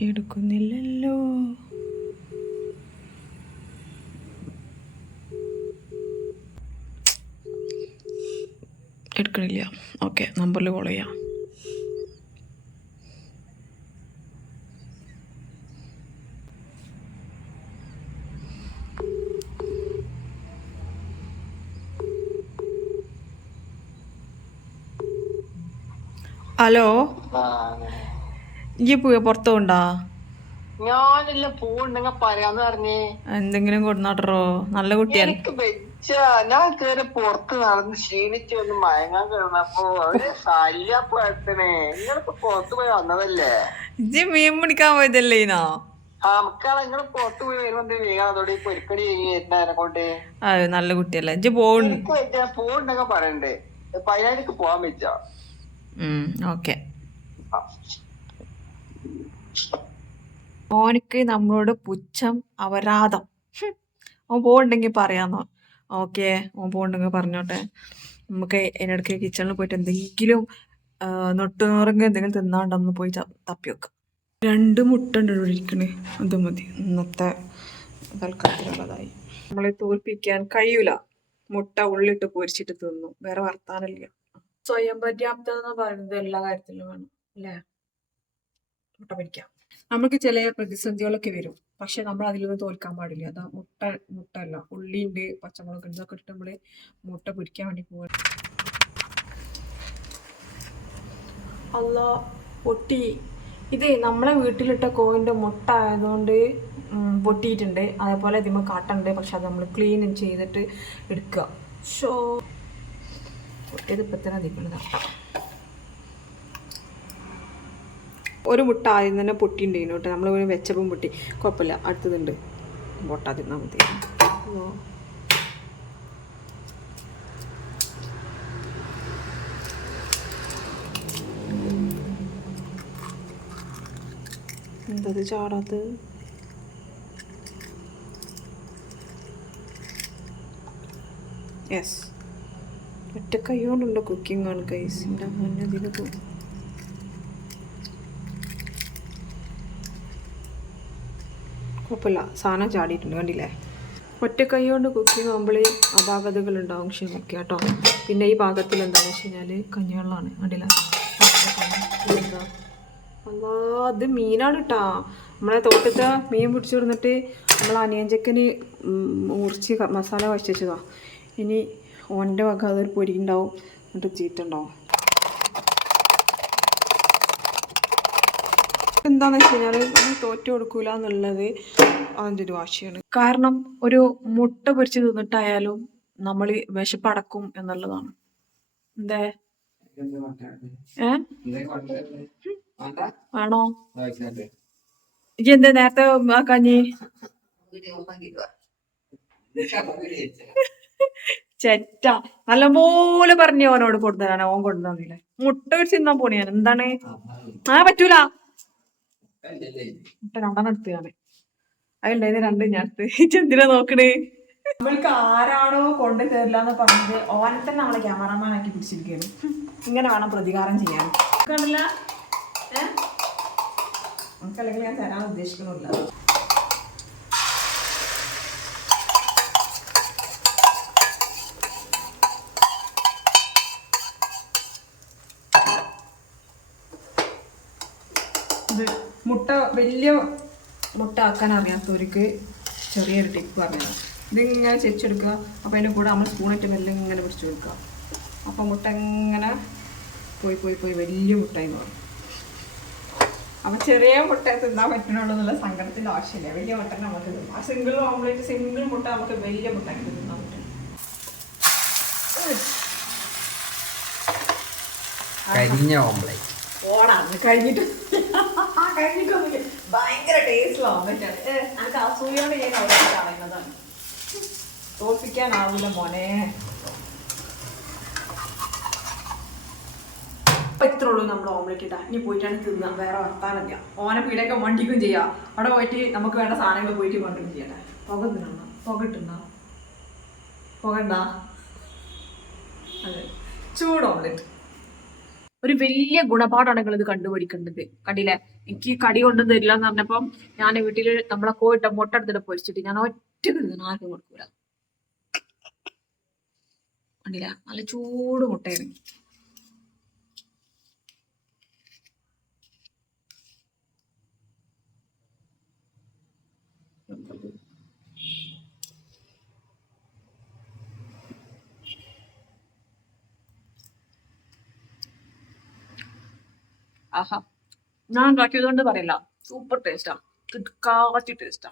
എടുക്കുന്നില്ലല്ലോ. എടുക്കണില്ല. ഓക്കെ നമ്പറിൽ കോൾ ചെയ്യാം. ഹലോ? പോയി പുറത്തു കൊണ്ടാ ഞാനെല്ലാം പോണ്ടെങ്ക പറയാന്ന് പറഞ്ഞേ. എന്തെങ്കിലും കൊടുന്നാട്ടോ നല്ല കുട്ടിയാണ് എനിക്ക് വെച്ച ഞാൻ കേറി പുറത്ത് നടന്ന് ക്ഷീണിച്ച് വന്ന് മയങ്ങാൻ കിടന്നപ്പോ അവർ ശല്യപ്പെടുത്തണേ നിങ്ങളിപ്പോ പുറത്ത് പോയി വന്നതല്ലേ? ഇജ്ജ് മീൻ പിടിക്കാൻ പോയതല്ലേ ഇനോ ആ മക്കളെ നിങ്ങൾ പുറത്ത് പോയി വരുമ്പോ വേഗം അതോടെ ഈ പൊരിക്കടി കഴിഞ്ഞ് വരുന്നതിനെ കൊണ്ട്. അത് നല്ല കുട്ടിയല്ലേ. ഇജ്ജ് പോണ് എനിക്ക് വെച്ചാ പോണ്ടെങ്ക പറയണ്ടേ. പയ്യാനിക്ക് പോവാൻ വെച്ച ഓക്കെ. ഓനിക്ക് നമ്മളോട് പുച്ഛം അപരാധം. ഓൻ പോകണ്ടെങ്കിൽ പറയാന്നോ. ഓക്കെ ഓൻ പോകണ്ടെങ്കിൽ പറഞ്ഞോട്ടെ. നമുക്ക് അതിനിടയ്ക്ക് കിച്ചണിൽ പോയിട്ട് എന്തെങ്കിലും നൊട്ടുനുറങ്ങ എന്തെങ്കിലും തിന്നാണ്ടെന്ന് പോയി തപ്പി വെക്കാം. രണ്ട് മുട്ട ഉണ്ട് അത് മതി. ഇന്നത്തെ തൽക്കാലത്തിലുള്ളതായി. നമ്മളെ തോൽപ്പിക്കാൻ കഴിയൂല. മുട്ട ഉള്ളിട്ട് പൊരിച്ചിട്ട് തിന്നു. വേറെ വർത്താനില്ല. സ്വയം പര്യാപ്തത എന്ന് പറയുന്നത് എല്ലാ കാര്യത്തിലും വേണം. അല്ലേ? മുട്ട പൊരിക്കാം. നമുക്ക് ചില പ്രതിസന്ധികളൊക്കെ വരും. പക്ഷെ നമ്മൾ അതിലൊന്നും തോൽക്കാൻ പാടില്ല. അതാ മുട്ട മുട്ടല്ല ഉള്ളിയുണ്ട് പച്ചമുളക് ഉണ്ട് ഇതൊക്കെ ഇട്ട് നമ്മൾ മുട്ട പൊരിക്കാൻ വേണ്ടി പോവാ അല്ല പൊട്ടി. ഇത് നമ്മളെ വീട്ടിലിട്ട കോയിന്റെ മുട്ട ആയതുകൊണ്ട് പൊട്ടിയിട്ടുണ്ട്. അതേപോലെ ഇതിമ്മ കാട്ടുണ്ട്. പക്ഷെ അത് നമ്മൾ ക്ലീൻ ചെയ്തിട്ട് എടുക്കുക. ഷോ പൊട്ടിയത് ഇപ്പം തന്നെ നിൽക്കുന്നതാണ് ഒരു മുട്ട ആദ്യം തന്നെ പൊട്ടിയിട്ടുണ്ടായിരുന്നു കേട്ടോ നമ്മൾ വെച്ചപ്പം പൊട്ടി. കുഴപ്പമില്ല അടുത്തതുണ്ട്. പൊട്ടാതിരുന്നാൽ മതി. എന്തത് ചാടാത്തത്? യെസ് ഒറ്റ കൈ കൊണ്ടുള്ള കുക്കിംഗ് ആണ് കൈസിന്റെ എന്റെ മുന്നതിന് കുഴപ്പമില്ല. സാധനം ചാടിയിട്ടുണ്ട് കണ്ടില്ലേ? ഒറ്റ കൈ കൊണ്ട് കുക്കിംഗ് ആകുമ്പോൾ അപാകതകൾ ഉണ്ടാവും ക്ഷമിക്കുക കേട്ടോ. പിന്നെ ഈ പാകത്തിൽ എന്താണെന്ന് വെച്ച് കഴിഞ്ഞാൽ കഞ്ഞിവെള്ളമാണ് കണ്ടില്ല? അത് മീനാണ് കേട്ടാ നമ്മളെ തോട്ടത്തെ മീൻ പിടിച്ചു കൊടുത്തിട്ട് നമ്മൾ അനിയഞ്ചക്കന് മുറിച്ച് മസാല വച്ച് വെച്ചതാ. ഇനി ഓന്റെ വക അതൊരു പൊരി ഉണ്ടാവും എന്നിട്ട് ചീറ്റുണ്ടാവും എന്താന്ന് വെച്ച് കഴിഞ്ഞാൽ തോറ്റു കൊടുക്കൂല എന്നുള്ളത് അതിന്റെ ഒരു വാശിയാണ്. കാരണം ഒരു മുട്ട പൊരിച്ച് തിന്നിട്ടായാലും നമ്മൾ വിശപ്പടക്കും എന്നുള്ളതാണ്. എന്തേ? ഏ? ആണോ ഇജ്ജ് എന്താ നേരത്തെ കഞ്ഞി? ചെറ്റ. നല്ലപോലെ പറഞ്ഞു ഓനോട് കൊടുത്തതാണ് ഓൻ കൊണ്ടുതന്നില്ലേ മുട്ട ഒരു ചിന്താൻ പോണി ഞാൻ എന്താണ്? ആ പറ്റൂല. രണ്ടെണ്ണം എടുത്ത് ഞാൻ അതുണ്ടായത് രണ്ട് ഞാൻ എന്തിനാ നോക്കണേ? നമ്മൾക്ക് ആരാണോ കൊണ്ടു തരില്ല എന്ന് പറഞ്ഞത് ഓനെ തന്നെ നമ്മളെ ക്യാമറാമാൻ ആക്കി പിടിച്ചിരിക്കുകയാണ്. ഇങ്ങനെ വേണം പ്രതികാരം ചെയ്യാൻ. കണ്ടില്ല? നമുക്കല്ലെങ്കിൽ ഞാൻ തരാൻ ഉദ്ദേശിക്കണില്ല ഇത് മുട്ട വലിയ മുട്ട ആക്കാൻ അറിയാത്തവർക്ക് ചെറിയൊരു ടിപ്പ് പറഞ്ഞു ഇതിങ്ങനെ ചെരിച്ചെടുക്കുക. അപ്പോൾ അതിന്റെ കൂടെ നമ്മൾ സ്പൂണിട്ട് മെല്ലെ ഇങ്ങനെ പിടിച്ചു കൊടുക്കുക. അപ്പോൾ മുട്ട ഇങ്ങനെ പോയി പോയി പോയി വലിയ മുട്ടയായി മാറും. അപ്പോൾ ചെറിയ മുട്ട തിന്നാൻ പറ്റണുള്ളൂ എന്നുള്ള സങ്കടത്തിന്റെ ആവശ്യമില്ല. വലിയ മുട്ട നമുക്ക് തിന്നാം. സിംഗിൾ ഓംലേറ്റ് സിംഗിൾ മുട്ട നമുക്ക് വലിയ മുട്ട തിന്നാൻ പറ്റും. കരിഞ്ഞ ഓംപ്ലേറ്റ് ഓടാണ് കഴിഞ്ഞിട്ട്. ഭയങ്കര ടേസ്റ്റുള്ള ഓംലെറ്റ് ആണ് എനിക്ക് അസൂയോട് ഞാൻ ഓംലെറ്റ് കളയുന്നതാണ് തോൽപ്പിക്കാനാവില്ല മോനെ. ഇപ്പൊ ഇത്ര ഉള്ളൂ നമ്മൾ ഓംലെറ്റ് ഇട്ടാ. ഇനി പോയിട്ടാണ് തിന്നുക വേറെ വർത്താനല്ല. ഓനെ പീടൊക്കെ വണ്ടിക്കും ചെയ്യാം. അവിടെ പോയിട്ട് നമുക്ക് വേണ്ട സാധനങ്ങൾ പോയിട്ട് കൊണ്ടുവരും ചെയ്യട്ടെ. പുക തിന്നണം? പുക ഇട്ടുന്ന? അതെ. ചൂട് ഓംലെറ്റ് ഒരു വലിയ ഗുണപാഠമാണ് നിങ്ങൾ ഇത് കണ്ടുപിടിക്കേണ്ടത്. കണ്ടില്ലേ? എനിക്ക് കടി കൊണ്ടു തരില്ല എന്ന് പറഞ്ഞപ്പം ഞാൻ വീട്ടിൽ നമ്മളെ കോയിട്ട മുട്ട എടുത്തിട്ട് പൊരിച്ചിട്ട് ഞാൻ ഒറ്റ തിന്നു ആർക്കും കൊടുക്കൂല. കണ്ടില്ല? നല്ല ചൂട് മുട്ടയാണ് ആഹാ. ഞാൻ ഉണ്ടാക്കിയത് കൊണ്ട് പറയില്ല സൂപ്പർ ടേസ്റ്റാ കിടക്കാച്ചി ടേസ്റ്റാ